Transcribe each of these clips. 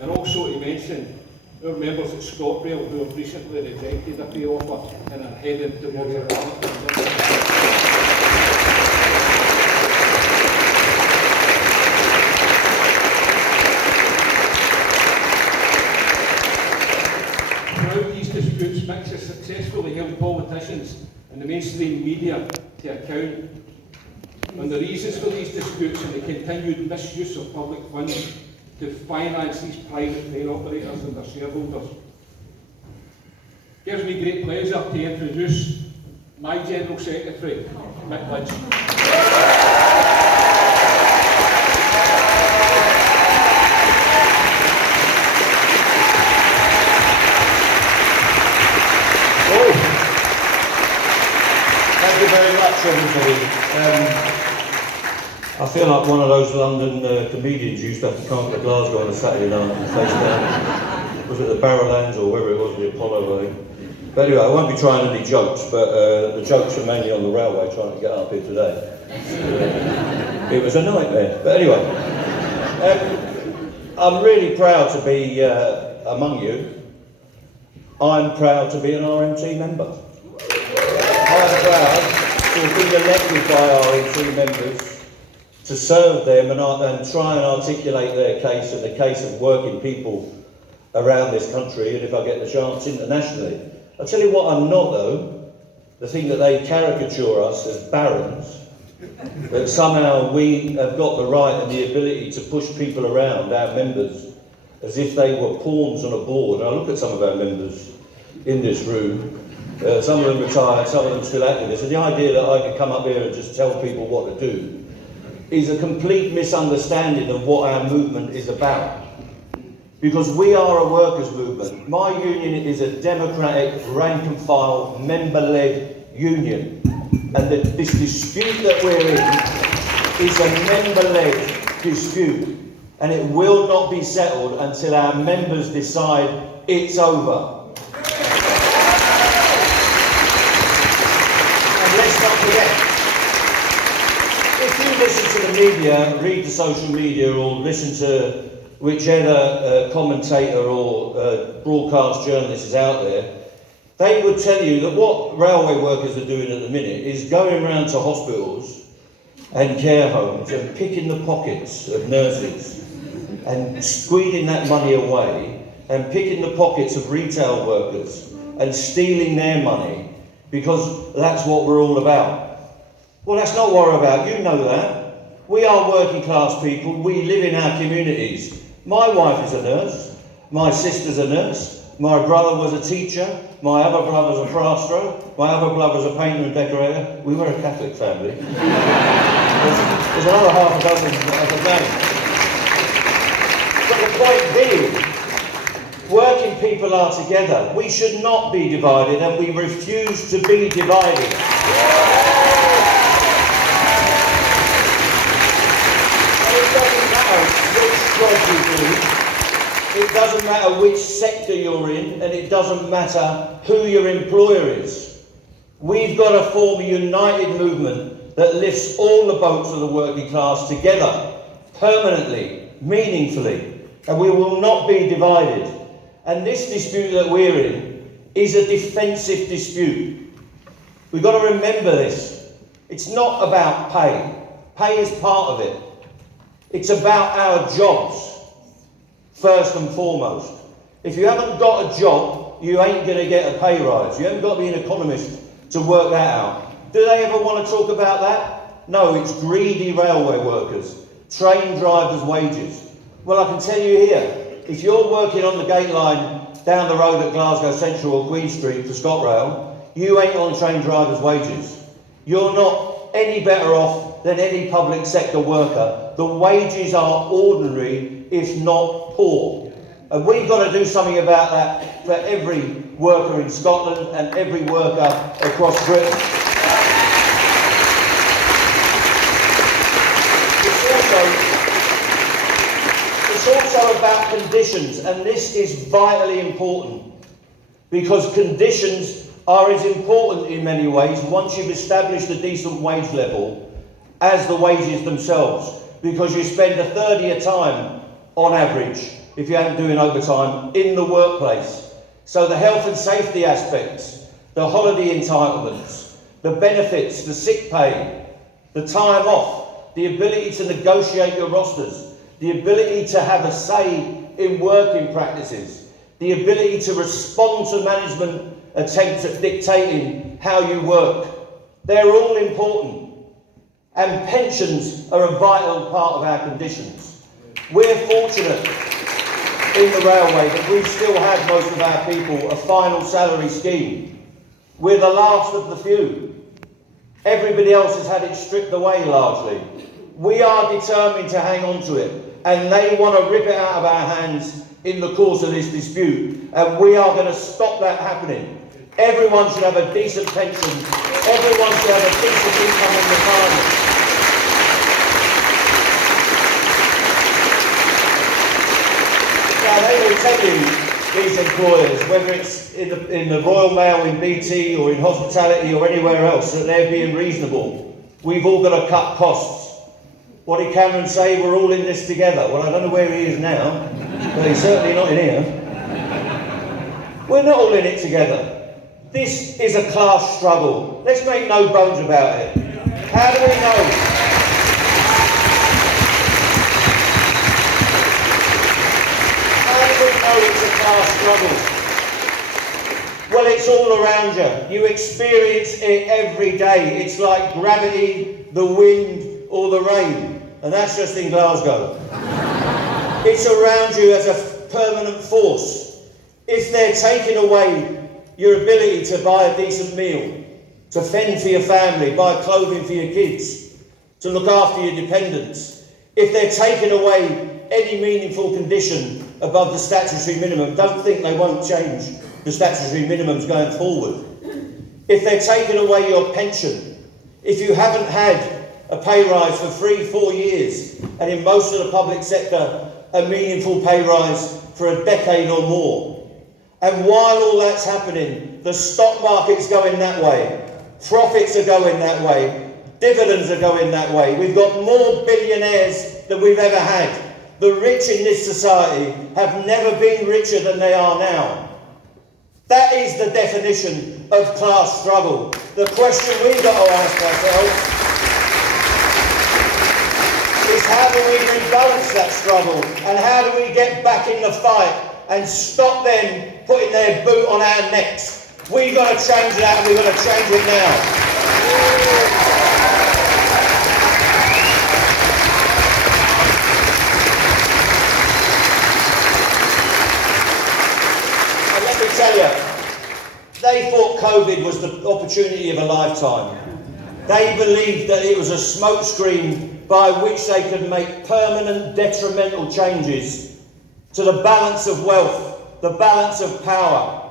And also to mention our members at ScotRail who have recently rejected a pay offer and are headed towards a Throughout these disputes, Mick has successfully held politicians and the mainstream media to account on the reasons for these disputes and the continued misuse of public funds to finance these private train operators and their shareholders. It gives me great pleasure to introduce my General Secretary, Mick Lynch. Thank you very much, everybody. I feel like one of those London comedians who used to have to come up to Glasgow on a Saturday night and face down. Was it the Barrowlands or wherever it was, the Apollo, I think. But anyway, I won't be trying any jokes, but the jokes are mainly on the railway trying to get up here today. It was a nightmare. But anyway, I'm really proud to be among you. I'm proud to be an RMT member. I'm proud to have been elected by RMT members to serve them and try and articulate their case and the case of working people around this country, and if I get the chance, internationally. I'll tell you what I'm not, though, the thing that they caricature us as barons, that somehow we have got the right and the ability to push people around, our members, as if they were pawns on a board. And I look at some of our members in this room, some of them retired, some of them still activists, and the idea that I could come up here and just tell people what to do is a complete misunderstanding of what our movement is about. Because we are a workers' movement. My union is a democratic, rank-and-file, member-led union. And this dispute that we're in is a member-led dispute. And it will not be settled until our members decide it's over. And let's not forget, if you listen to the media, read the social media, or listen to whichever commentator or broadcast journalist is out there, they would tell you that what railway workers are doing at the minute is going around to hospitals and care homes and picking the pockets of nurses and squeezing that money away and picking the pockets of retail workers and stealing their money because that's what we're all about. Well, that's not what we're about, you know that. We are working class people, we live in our communities. My wife is a nurse, my sister's a nurse, my brother was a teacher, my other brother's a plasterer, my other brother's a painter and decorator. We were a Catholic family. There's another half a dozen of the name. But the point being, working people are together. We should not be divided, and we refuse to be divided. It doesn't matter which sector you're in, and it doesn't matter who your employer is. We've got to form a united movement that lifts all the boats of the working class together, permanently, meaningfully, and we will not be divided. And this dispute that we're in is a defensive dispute. We've got to remember this. It's not about pay. Pay is part of it. It's about our jobs, first and foremost. If you haven't got a job, you ain't going to get a pay rise. You haven't got to be an economist to work that out. Do they ever want to talk about that? No, it's greedy railway workers, train drivers' wages. Well, I can tell you here, if you're working on the gate line down the road at Glasgow Central or Queen Street for ScotRail, you ain't on train drivers' wages. You're not any better off than any public sector worker. The wages are ordinary, if not poor. And we've got to do something about that for every worker in Scotland and every worker across Britain. It's also about conditions, and this is vitally important, because conditions are as important in many ways once you've established a decent wage level as the wages themselves, because you spend a third of your time on average if you hadn't doing overtime in the workplace. So the health and safety aspects, the holiday entitlements, the benefits, the sick pay, the time off, the ability to negotiate your rosters, the ability to have a say in working practices, the ability to respond to management attempts at dictating how you work. They're all important. And pensions are a vital part of our conditions. We're fortunate in the railway that we still have most of our people a final salary scheme. We're the last of the few. Everybody else has had it stripped away largely. We are determined to hang on to it, and they want to rip it out of our hands in the course of this dispute, and we are going to stop that happening. Everyone should have a decent pension. Everyone should have a decent income in retirement. Now, they will tell you, these employers, whether it's in the Royal Mail, in BT, or in hospitality, or anywhere else, that they're being reasonable. We've all got to cut costs. What did Cameron say? We're all in this together. Well, I don't know where he is now, but he's certainly not in here. We're not all in it together. This is a class struggle. Let's make no bones about it. How do we know? How do we know it's a class struggle? Well, it's all around you. You experience it every day. It's like gravity, the wind, or the rain. And that's just in Glasgow. It's around you as a permanent force. If they're taking away your ability to buy a decent meal, to fend for your family, buy clothing for your kids, to look after your dependents, if they're taking away any meaningful condition above the statutory minimum, don't think they won't change the statutory minimums going forward. If they're taking away your pension, if you haven't had a pay rise for 3-4 years, and in most of the public sector, a meaningful pay rise for a decade or more. And while all that's happening, the stock market's going that way, profits are going that way, dividends are going that way. We've got more billionaires than we've ever had. The rich in this society have never been richer than they are now. That is the definition of class struggle. The question we've got to ask ourselves is, how do we rebalance that struggle, and how do we get back in the fight and stop them putting their boot on our necks? We've got to change that, and we've got to change it now. And let me tell you, they thought COVID was the opportunity of a lifetime. They believed that it was a smokescreen by which they could make permanent detrimental changes to the balance of wealth, the balance of power,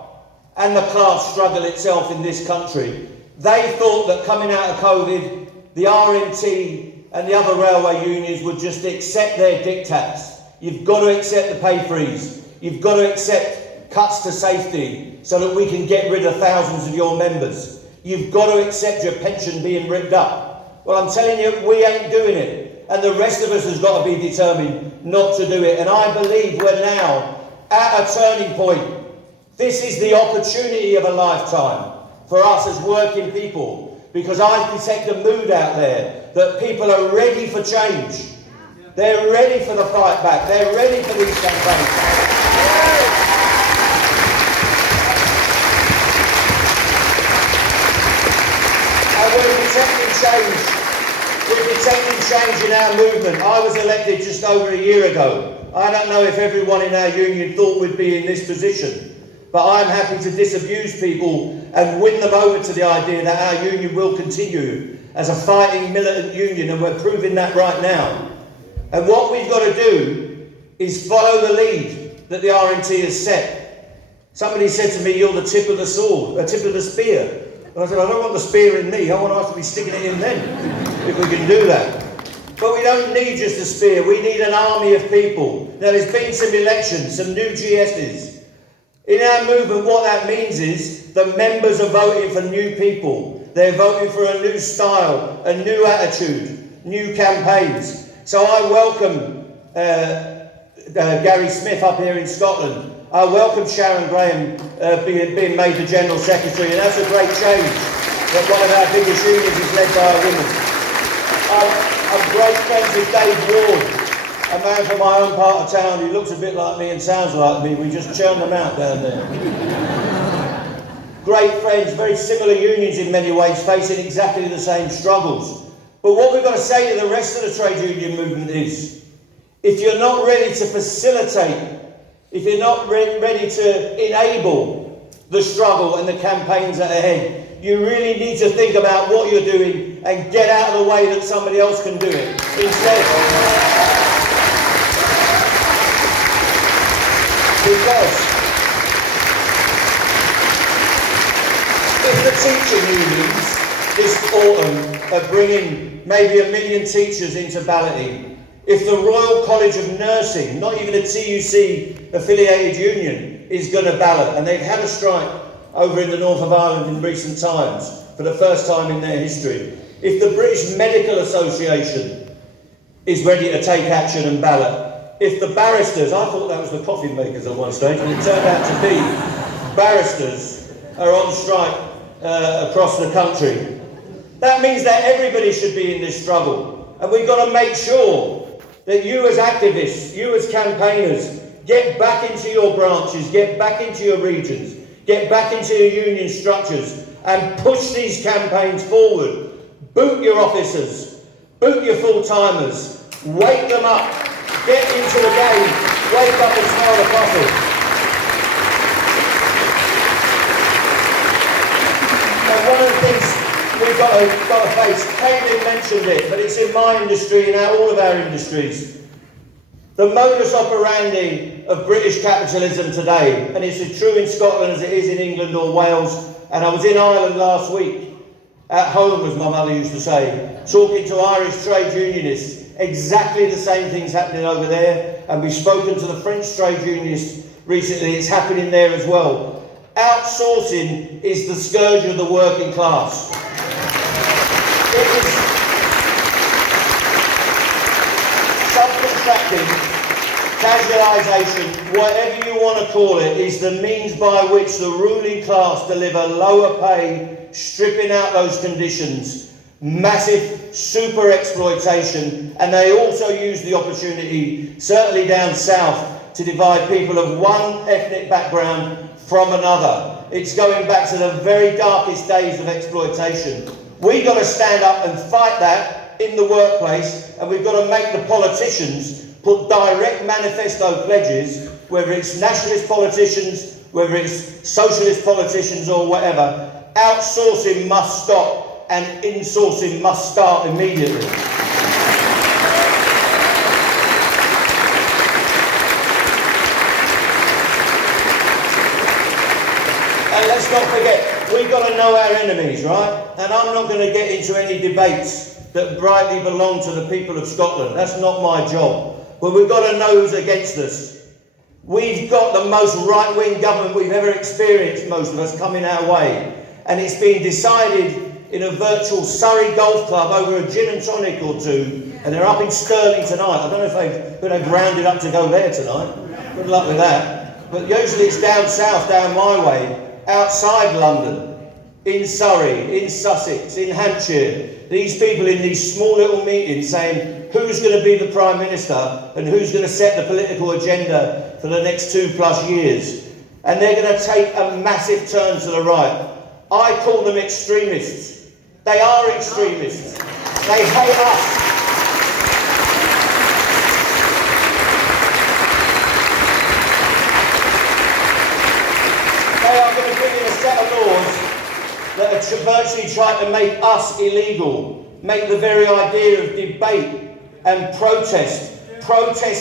and the class struggle itself in this country. They thought that coming out of COVID, the RMT and the other railway unions would just accept their diktats. You've got to accept the pay freeze. You've got to accept cuts to safety so that we can get rid of thousands of your members. You've got to accept your pension being ripped up. Well, I'm telling you, we ain't doing it. And the rest of us has got to be determined not to do it. And I believe we're now at a turning point. This is the opportunity of a lifetime for us as working people, because I detect a mood out there that people are ready for change. They're ready for the fight back. They're ready for these campaigns. And we're detecting change. We're detecting change in our movement. I was elected just over a year ago. I don't know if everyone in our union thought we'd be in this position, but I'm happy to disabuse people and win them over to the idea that our union will continue as a fighting militant union, and we're proving that right now. And what we've got to do is follow the lead that the RMT has set. Somebody said to me, "You're the tip of the sword, the tip of the spear." And I said, "I don't want the spear in me, I want us to be sticking it in them, if we can do that." But we don't need just a spear, we need an army of people. Now, there's been some elections, some new GSs. In our movement, what that means is the members are voting for new people. They're voting for a new style, a new attitude, new campaigns. So I welcome Gary Smith up here in Scotland. I welcome Sharon Graham being made the General Secretary, and that's a great change, that one of our biggest unions is led by a woman. I'm great friends with Dave Ward, a man from my own part of town who looks a bit like me and sounds like me. We just churn them out down there. Great friends, very similar unions in many ways, facing exactly the same struggles. But what we've got to say to the rest of the trade union movement is, if you're not ready to facilitate, if you're not ready to enable the struggle and the campaigns that are ahead, you really need to think about what you're doing and get out of the way that somebody else can do it instead. Because if the teaching unions this autumn are bringing maybe 1 million teachers into balloting, if the Royal College of Nursing, not even a TUC affiliated union, is going to ballot, and they've had a strike over in the north of Ireland in recent times for the first time in their history, if the British Medical Association is ready to take action and ballot, if the barristers, I thought that was the coffee makers at one stage, and it turned out to be barristers are on strike across the country. That means that everybody should be in this struggle. And we've got to make sure that you as activists, you as campaigners, get back into your branches, get back into your regions, get back into your union structures and push these campaigns forward. Boot your officers, boot your full-timers, wake them up, get into the game, wake up and smell the coffee. And one of the things we've got to face, Caitlin mentioned it, but it's in my industry and all of our industries. The modus operandi of British capitalism today, and it's as true in Scotland as it is in England or Wales, and I was in Ireland last week, at home as my mother used to say, talking to Irish trade unionists, exactly the same things happening over there, and we've spoken to the French trade unionists recently, it's happening there as well. Outsourcing is the scourge of the working class. It is subcontracting, casualisation, whatever you want to call it, is the means by which the ruling class deliver lower pay, stripping out those conditions, massive super exploitation, and they also use the opportunity, certainly down south, to divide people of one ethnic background from another. It's going back to the very darkest days of exploitation. We've got to stand up and fight that in the workplace, and we've got to make the politicians put direct manifesto pledges, whether it's nationalist politicians, whether it's socialist politicians or whatever. Outsourcing must stop and insourcing must start immediately. And let's not forget, we've got to know our enemies, right? And I'm not going to get into any debates that rightly belong to the people of Scotland. That's not my job. But we've got to know who's against us. We've got the most right-wing government we've ever experienced, most of us, coming our way. And it's been decided in a virtual Surrey golf club over a gin and tonic or two. And they're up in Stirling tonight. I don't know if they've rounded up to go there tonight. Good luck with that. But usually it's down south, down my way, outside London, in Surrey, in Sussex, in Hampshire. These people in these small little meetings saying who's going to be the Prime Minister and who's going to set the political agenda for the next 2+ years. And they're going to take a massive turn to the right. I call them extremists. They are extremists. They hate us. They are going to bring in a set of laws that are virtually trying to make us illegal, make the very idea of debate and protest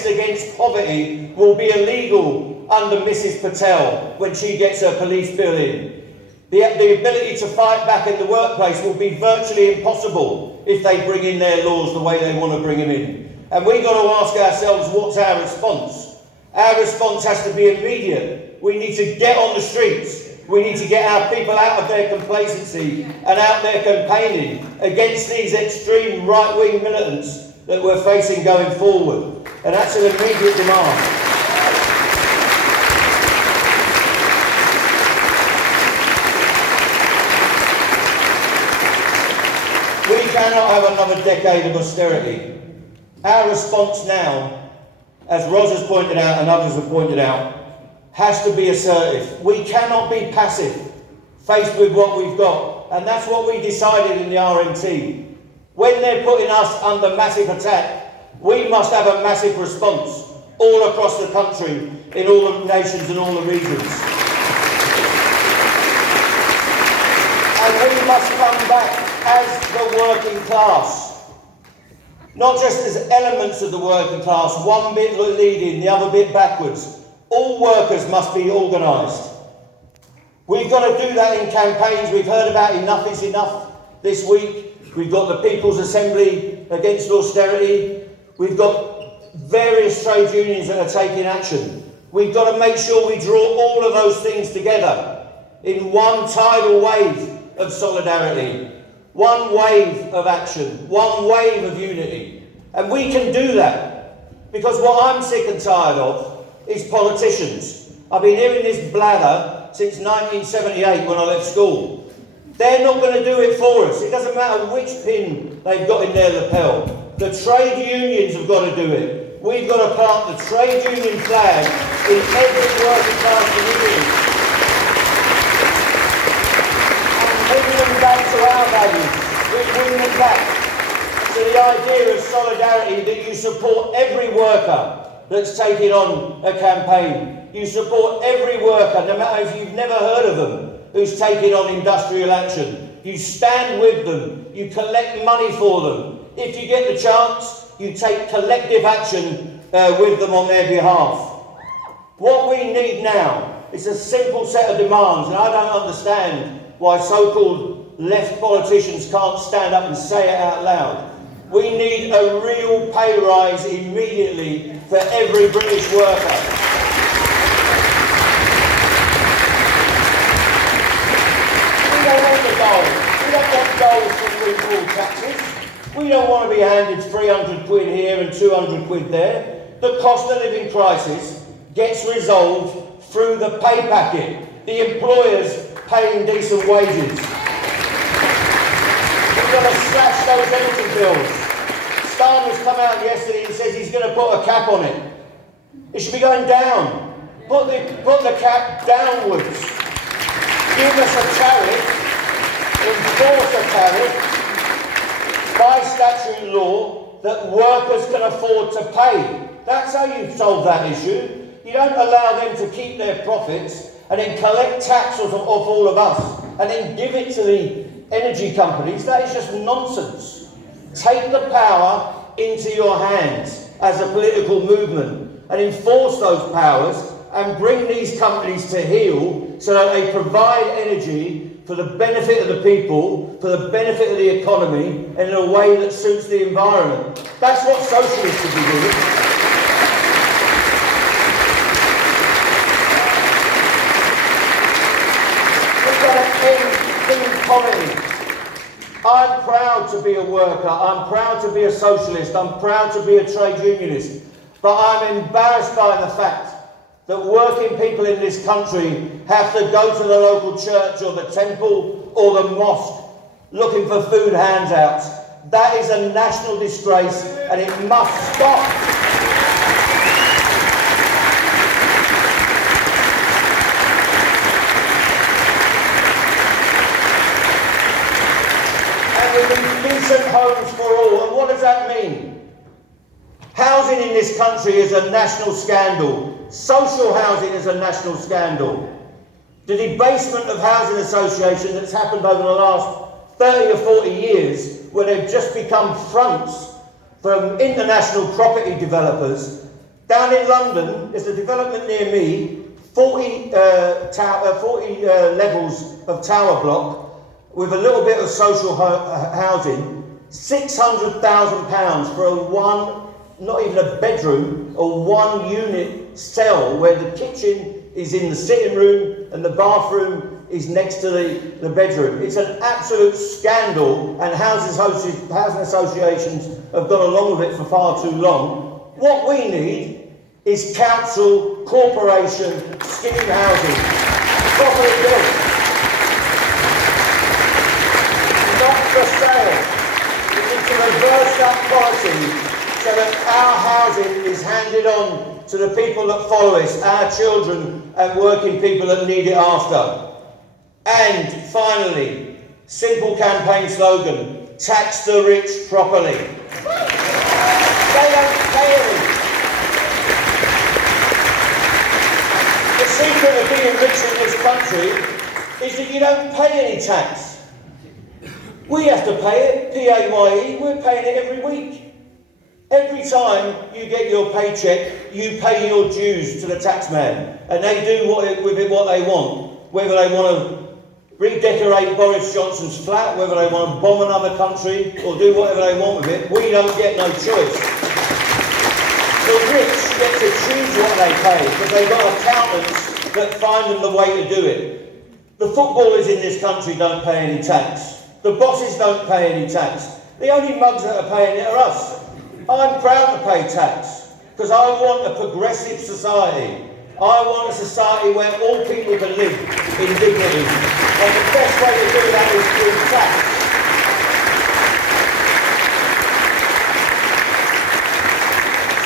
against poverty will be illegal under Mrs. Patel when she gets her police bill in. The ability to fight back in the workplace will be virtually impossible if they bring in their laws the way they want to bring them in. And we've got to ask ourselves, what's our response? Our response has to be immediate. We need to get on the streets. We need to get our people out of their complacency and out there campaigning against these extreme right-wing militants that we're facing going forward. And that's an immediate demand. We cannot have another decade of austerity. Our response now, as Ros has pointed out and others have pointed out, has to be assertive. We cannot be passive faced with what we've got. And that's what we decided in the RMT. When they're putting us under massive attack, we must have a massive response all across the country, in all the nations and all the regions. And we must come back as the working class. Not just as elements of the working class, one bit leading, the other bit backwards. All workers must be organised. We've got to do that in campaigns. We've heard about Enough is Enough this week. We've got the People's Assembly against austerity. We've got various trade unions that are taking action. We've got to make sure we draw all of those things together in one tidal wave of solidarity, one wave of action, one wave of unity. And we can do that, because what I'm sick and tired of is politicians. I've been hearing this blather since 1978 when I left school. They're not going to do it for us. It doesn't matter which pin they've got in their lapel. The trade unions have got to do it. We've got to plant the trade union flag in every working class community and bring them back to our values. We bring them back to the idea of solidarity, that you support every worker that's taking on a campaign. You support every worker, no matter if you've never heard of them, who's taking on industrial action. You stand with them. You collect money for them. If you get the chance, you take collective action with them on their behalf. What we need now is a simple set of demands, and I don't understand why so-called left politicians can't stand up and say it out loud. We need a real pay rise immediately for every British worker. We don't want the gold. We don't want gold from windfall taxes. We don't want to be handed 300 quid here and 200 quid there. The cost of living crisis gets resolved through the pay packet. The employers paying decent wages. We've got to slash those energy bills. Starmer's come out yesterday and says he's going to put a cap on it. It should be going down. Put the cap downwards. Give us a tariff, enforce a tariff by statute law that workers can afford to pay. That's how you solve that issue. You don't allow them to keep their profits and then collect tax off all of us and then give it to the energy companies. That is just nonsense. Take the power into your hands as a political movement and enforce those powers and bring these companies to heel so that they provide energy for the benefit of the people, for the benefit of the economy, and in a way that suits the environment. That's what socialists should be doing. We've got to end inequality. I'm proud to be a worker, I'm proud to be a socialist, I'm proud to be a trade unionist, but I'm embarrassed by the fact that working people in this country have to go to the local church or the temple or the mosque looking for food handouts. That is a national disgrace and it must stop. Decent homes for all. And what does that mean? Housing in this country is a national scandal. Social housing is a national scandal. The debasement of housing association that's happened over the last 30 or 40 years, where they've just become fronts from international property developers. Down in London, there's a development near me, 40 levels of tower block, with a little bit of social housing, £600,000 for a one, not even a bedroom, a one unit cell where the kitchen is in the sitting room and the bathroom is next to the bedroom. It's an absolute scandal, and housing associations have gone along with it for far too long. What we need is council, corporation, scheme housing, properly built, not for sale. We need to reverse that policy so that our housing is handed on to the people that follow us, our children and working people that need it after. And finally, simple campaign slogan, tax the rich properly. They don't pay any. The secret of being rich in this country is that you don't pay any tax. We have to pay it, PAYE, we're paying it every week. Every time you get your paycheck, you pay your dues to the taxman, and they do with it what they want. Whether they want to redecorate Boris Johnson's flat, whether they want to bomb another country, or do whatever they want with it, we don't get no choice. The rich get to choose what they pay, because they've got accountants that find them the way to do it. The footballers in this country don't pay any tax. The bosses don't pay any tax. The only mugs that are paying it are us. I'm proud to pay tax, because I want a progressive society. I want a society where all people can live in dignity. And the best way to do that is through tax.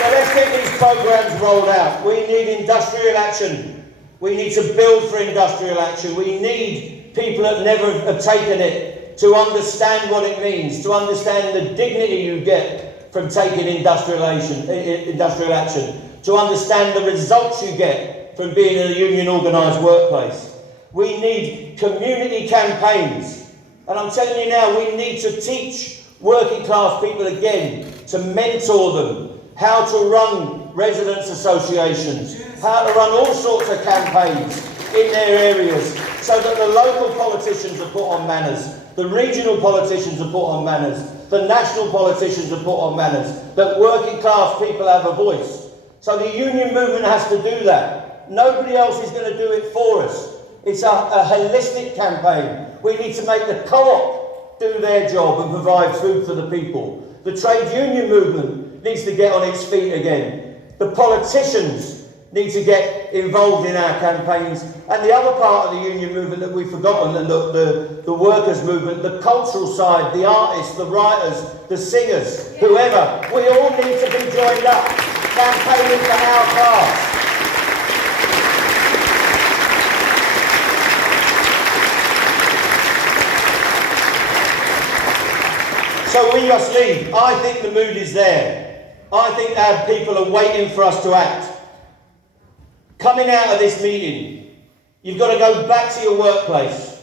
So let's get these programmes rolled out. We need industrial action. We need to build for industrial action. We need people that never have taken it to understand what it means, to understand the dignity you get from taking industrial action, to understand the results you get from being in a union organised workplace. We need community campaigns. And I'm telling you now, we need to teach working class people again, to mentor them, how to run residents' associations, how to run all sorts of campaigns in their areas, so that the local politicians are put on manners, the regional politicians are put on manners, the national politicians are put on manners, that working class people have a voice. So the union movement has to do that. Nobody else is going to do it for us. It's a holistic campaign. We need to make the co-op do their job and provide food for the people. The trade union movement needs to get on its feet again. The politicians need to get involved in our campaigns. And the other part of the union movement that we've forgotten, and the workers' movement, the cultural side, the artists, the writers, the singers, whoever, we all need to be joined up, campaigning for our class. So we must lead. I think the mood is there. I think our people are waiting for us to act. Coming out of this meeting, you've got to go back to your workplace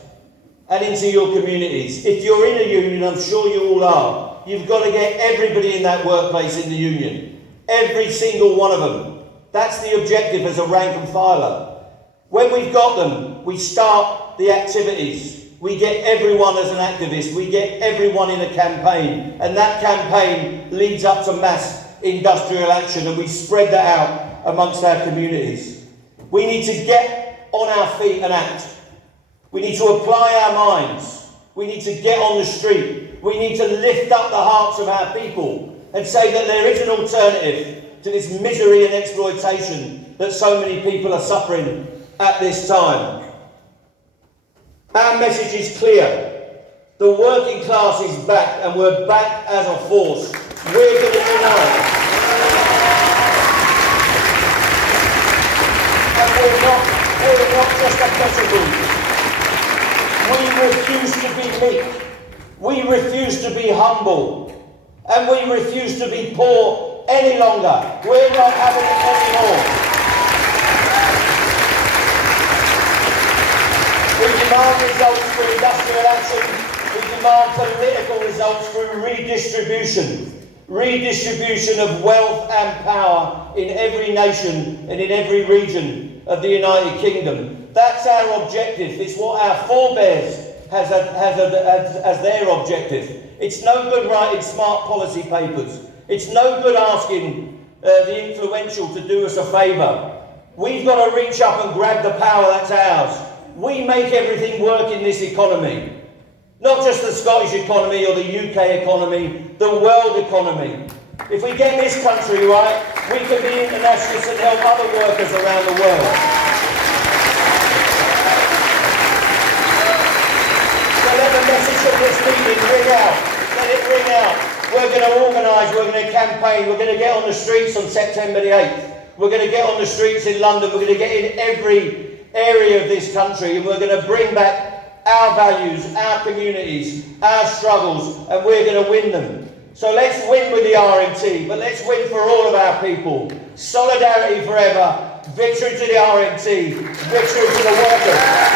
and into your communities. If you're in a union, I'm sure you all are, you've got to get everybody in that workplace in the union. Every single one of them. That's the objective as a rank and filer. When we've got them, we start the activities. We get everyone as an activist. We get everyone in a campaign. And that campaign leads up to mass industrial action, and we spread that out amongst our communities. We need to get on our feet and act. We need to apply our minds. We need to get on the street. We need to lift up the hearts of our people and say that there is an alternative to this misery and exploitation that so many people are suffering at this time. Our message is clear. The working class is back, and we're back as a force. We're going to unite. And we're not just a petty group. We refuse to be meek. We refuse to be humble. And we refuse to be poor any longer. We're not having it anymore. We demand results through industrial action. We demand political results through redistribution. Redistribution of wealth and power in every nation and in every region of the United Kingdom. That's our objective. It's what our forebears has as their objective. It's no good writing smart policy papers. It's no good asking the influential to do us a favour. We've got to reach up and grab the power that's ours. We make everything work in this economy. Not just the Scottish economy or the UK economy, the world economy. If we get this country right, We can be internationalists and help other workers around the world. So let the message of this meeting ring out. Let it ring out. We're going to organise, we're going to campaign, we're going to get on the streets on September the 8th. We're going to get on the streets in London, we're going to get in every area of this country, and we're going to bring back our values, our communities, our struggles, and we're going to win them. So let's win with the RNT, but let's win for all of our people. Solidarity forever, victory to the RNT, victory to the workers.